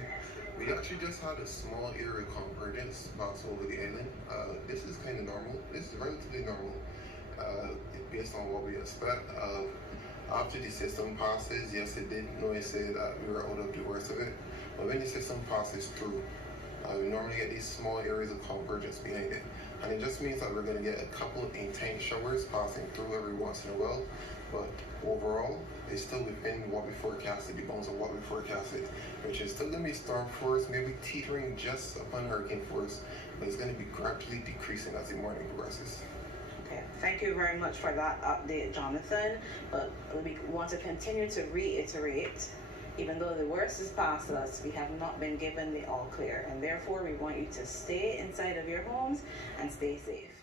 morning. We actually just had a small area of convergence pass over the island. This is kind of normal. This is relatively normal based on what we expect. After the system passes, yes, it did say that we were out of the worst of it. But when the system passes through, we normally get these small areas of convergence behind it. And it just means that we're going to get a couple of intense showers passing through every once in a while. But overall, it's still within what we forecasted, the bounds of what we forecasted, which is still going to be storm force, maybe teetering just upon hurricane force, but it's going to be gradually decreasing as the morning progresses. Okay, thank you very much for that update, Jonathan. But we want to continue to reiterate, even though the worst is past us, we have not been given the all clear, and therefore we want you to stay inside of your homes and stay safe.